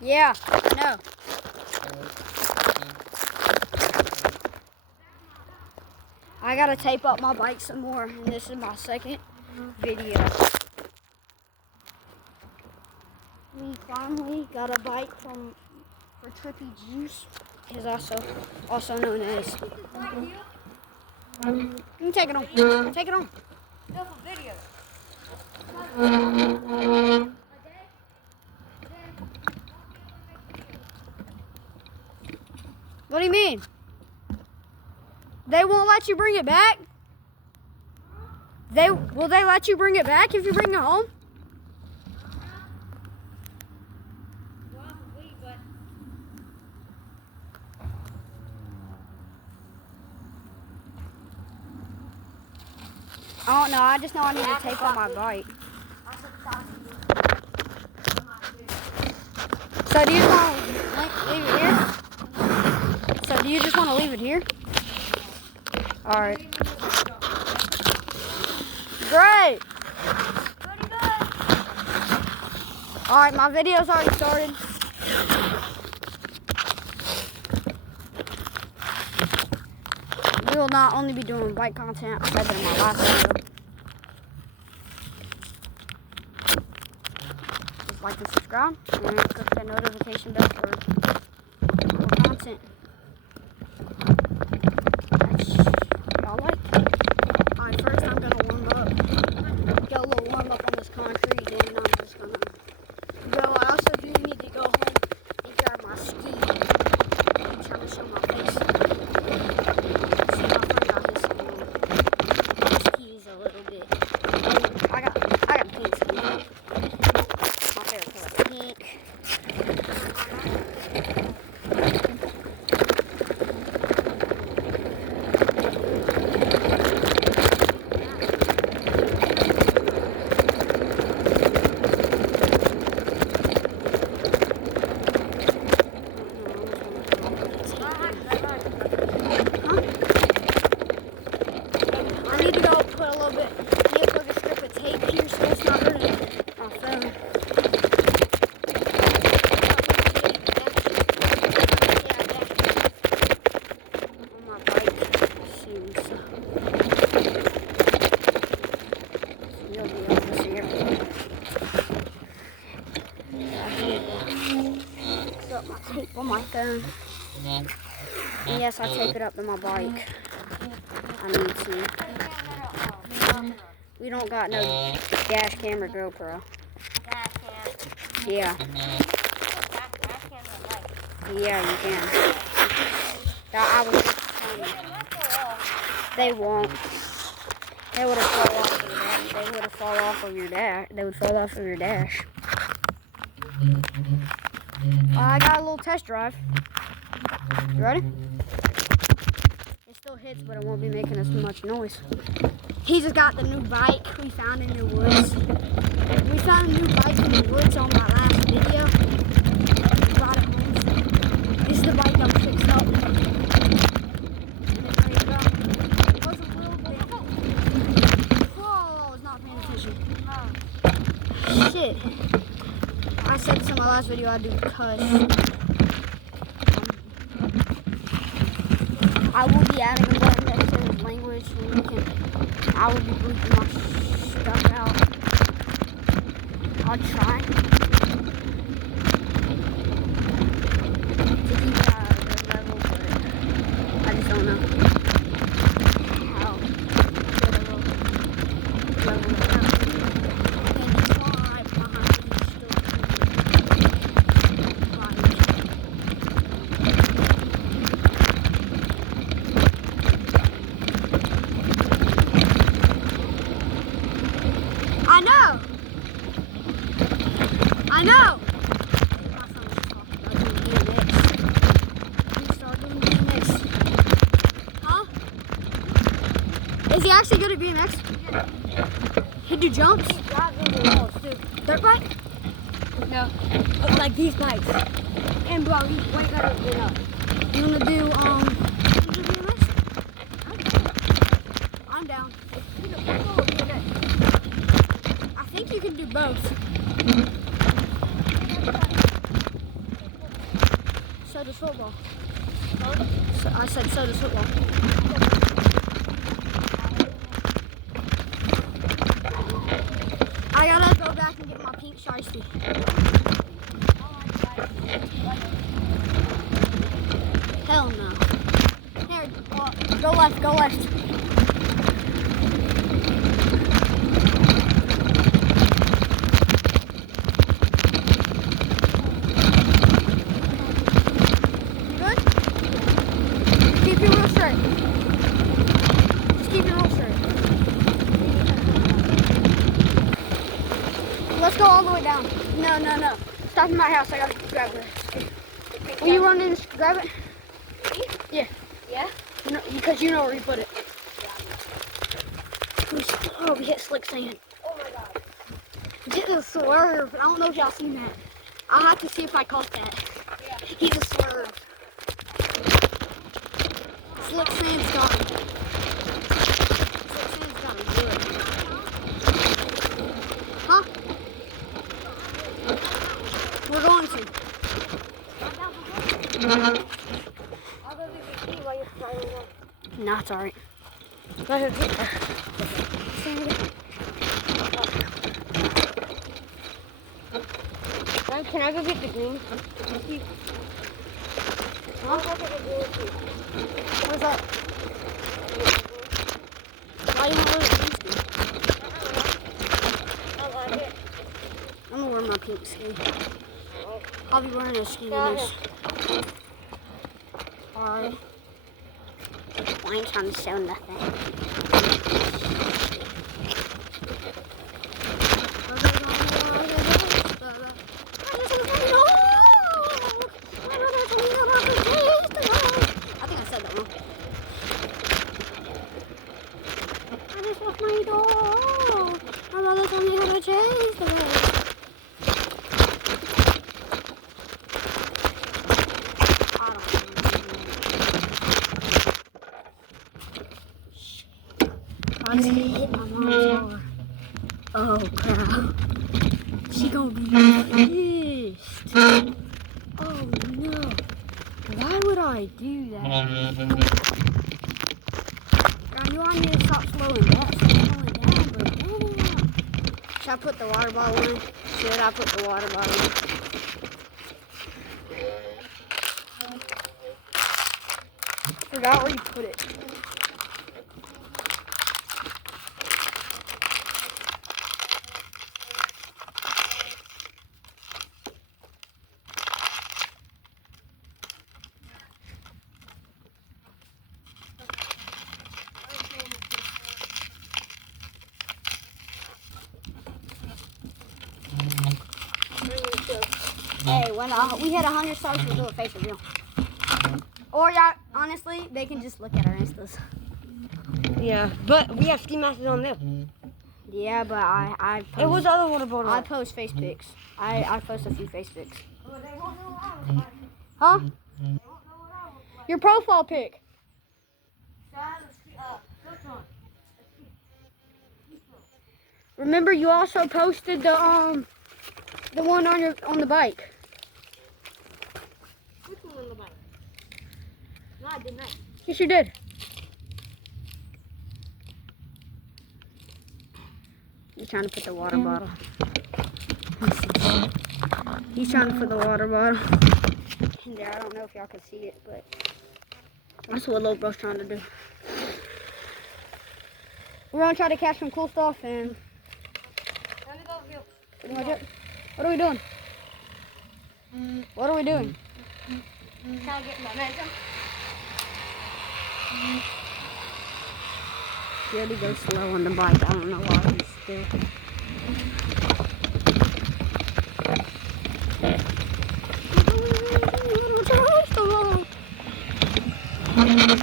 Yeah, I know. I gotta tape up my bike some more, and this is my second video. We finally got a bike for Trippy Juice. He's also known as. You can take it on. Take it on. No, for video. What do you mean? They won't let you bring it back? Will they let you bring it back if you bring it home? I don't know. I just know I need to tape on my bike. So do you just want to leave it here? So do you just want to leave it here? All right. Great. All right, my video's already started. We will not only be doing bike content, I said that in my last video. Just like and subscribe, and click that notification bell for more content. Y'all like? Alright, first I'm gonna warm up. Get a little warm up on this concrete, and I'm just gonna go. I also do need to go home and grab my ski. I'm trying to show my face. See, my friend got his skis a little bit. I got pink skis. My favorite color, pink. I need to go put a little bit, put a strip of tape here so it's not hurting my phone. On my bike soon, so you'll be able to see everything. Put my tape on my phone. And yes, I tape it up to my bike. I need to. We don't got no dash cam or GoPro. Yeah. Yeah, you can. I was just telling you. They won't. They would have fall off of your dash. They would have fall off of your dash. They would fall off of your dash. I got a little test drive. You ready? It still hits, but it won't be making as much noise. He just got the new bike we found in the woods. We found a new bike in the woods on my last video. We brought it home. This is the bike that was fixed up. And there you go. It was a little bit. Whoa, I was not paying attention. Shit. I said this in my last video, I'd do cuss. I will be adding a button that says language, and I will be bleeping my stuff out. I'll try to keep it at a good level, but I just don't know how good of a level it's at. And it's all right behind these still. I know. My phone was talking about doing DMX. We start doing DMX. Huh? Is he actually good at BMX? Yeah. He do jumps? He drives over walls too. Dirt bike? No. Like these bikes. And bro, he's way better than us. You wanna do BMX? I'm down. I think you can do both. does football. So, I said so does football. I gotta go back and get my pink shiesty. Hell no. Here, go left, go left. Good? Keep your wheel straight. Just keep your wheel straight. Let's go all the way down. No, no, no. Stop in my house. I gotta grab it. Will you run in and grab it? Yeah. Yeah? You know, because you know where you put it. Oh, we hit slick sand. Oh my god. Get a swerve. I don't know if y'all seen that. I'll have to see if I caught that. Yeah. He's a swerve. Slick sand's got him. Slick sand's got him good. Huh? We're going to. I'll go get the key while you're driving along. Nah, it's alright. Can I go get the green? Huh? Where's that? Why you want to wear the pink ski? I like it. I'm gonna wear my pink ski. I'll be wearing a ski Got this. Alright. Why ain't trying to show nothing? I think I said that wrong. I just lost my dog. My brother told me how to chase the race. I don't know. I just hit my mom's door. Oh crap. She gonna be pissed. Oh no. Why would I do that? God, you want me to stop slowing down? Stop slowing down, but damn. Should I put the water bottle in? Should I put the water bottle in? Forgot where you put it. Hey, when we hit 100 stars, we'll do a face reveal. Or, yeah, honestly, they can just look at our Instas. Yeah, but we have ski masks on there. Yeah, but I post, It was the other water bottle. I post face pics. I post a few face pics. Huh? Your profile pic. Remember, you also posted the one on the bike. Which one on the bike? No, I did not. Yes, you did. He's trying to put the water bottle. He's trying to put the water bottle in there. I don't know if y'all can see it, but that's what Little Bro's trying to do. We're gonna try to catch some cool stuff and pretty much it. What are we doing? What are we doing? Trying to get momentum. He already goes slow on the bike. I don't know why he's still.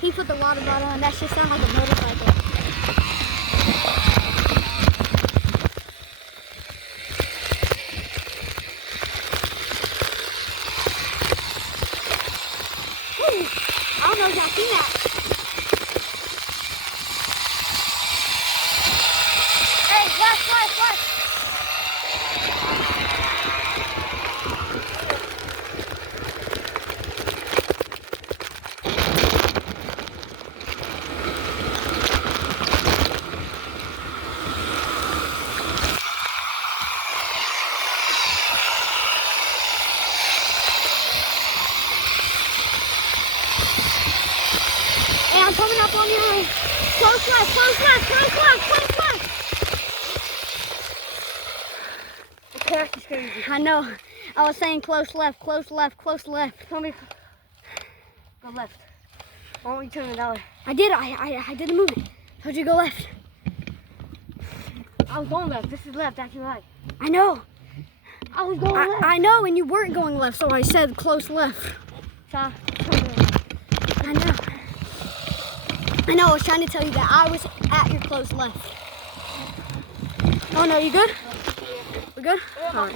He put the water bottle in. That shit sounds like a motorcycle. Woo! I don't know if y'all seen that. Hey, watch. That's just crazy. I know. I was saying close left, close left, close left. Tell me. Go left. Why don't you turn it that way? I did. I did the movement. Told you to go left. I was going left. This is left. That's right. I know. I was going left. I know, and you weren't going left, so I said close left. So, I know. I know. I was trying to tell you that I was at your close left. Oh no, you good? We good? All right.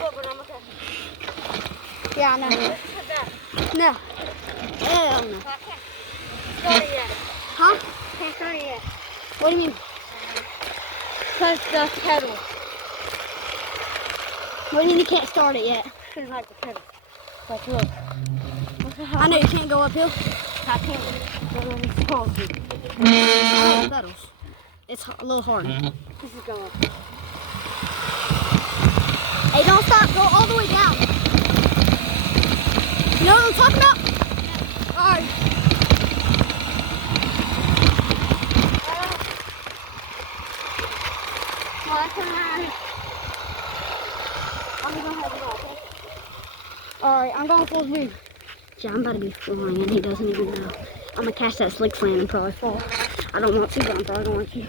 Yeah, I know. No. Hell no. Start it yet. Huh? Can't start it yet. What do you mean? Press the pedal. What do you mean you can't start it yet? Shouldn't like the pedal. Like, look. I know you can't go uphill. I can't go any faster. I know the pedals. It's a little hard. This is going. Hey, don't stop. Go all the way down. You know what I'm talking about? All right. Alright, I'm going full speed. Yeah, I'm about to be flying and he doesn't even know. I'm gonna catch that slick slam and probably fall. I don't want to, but I'm probably going to.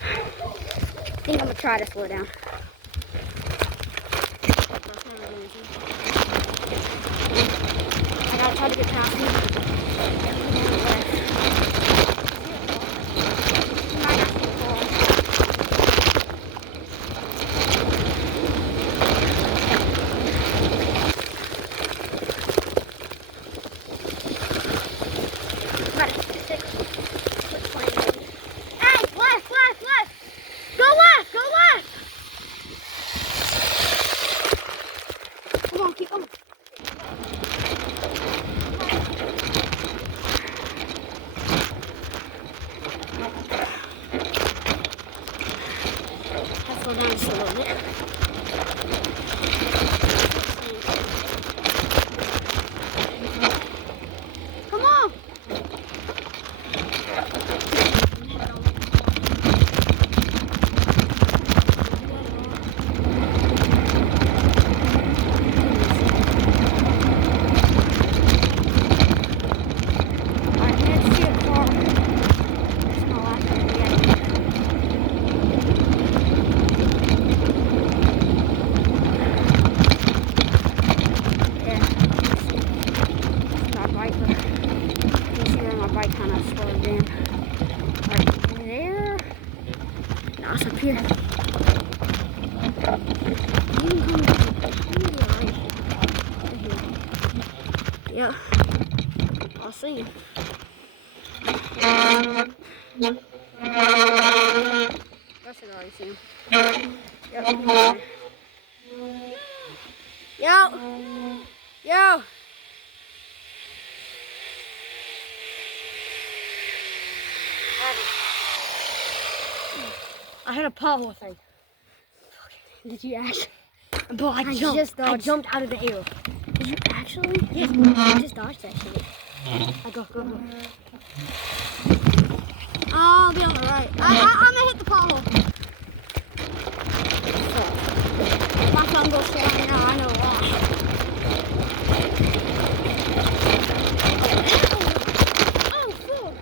I think I'm gonna try to slow down. I gotta try to get past him. Slow down just a little bit. Come on! Alright, let's see a car. That's my last one yet. Bike kind of slowed down. Right there. No, it's up here. You can come right here. Yep. I'll see you. I should already see him. Yep. Yo! Yo! I had a pothole thing. Did you actually? Bro, I jumped out of the air. Did you actually? Yes. I just dodged that shit. I go. Oh, I'll be on the right. I'm gonna hit the pothole. My phone goes flying now. I know why. Oh, fuck.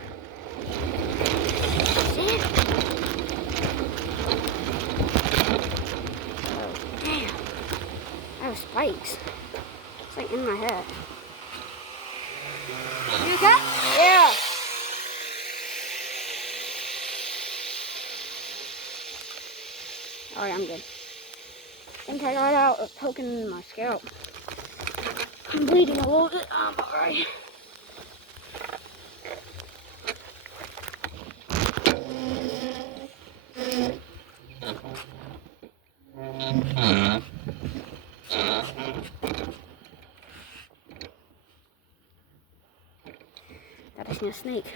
Shit. Oh, damn. That was spikes. It's like in my head. You okay? Yeah. Alright, I'm good. I think I got out of poking my scalp. I'm bleeding a little bit. I'm alright. That isn't a snake.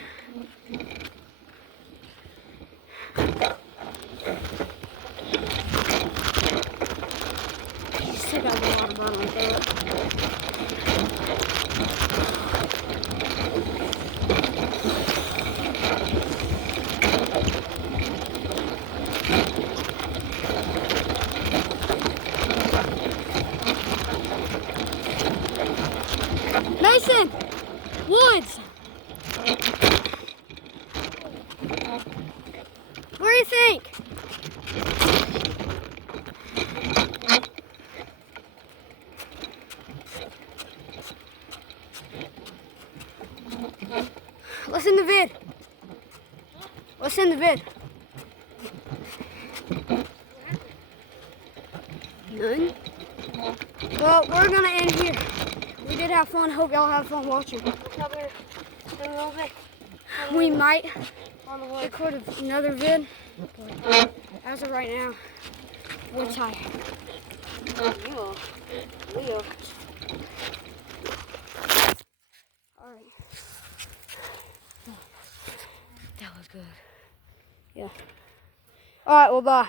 Still got a water bottle right there. Mason! Woods! What do you think? Listen to the vid. Listen to the vid. None? Well, we're gonna end here. We did have fun. Hope y'all have fun watching. We'll cover in a little bit We might on the wood. record another vid. But as of right now, we're tired. Leo. Alright. That was good. Yeah. Alright, well, bye.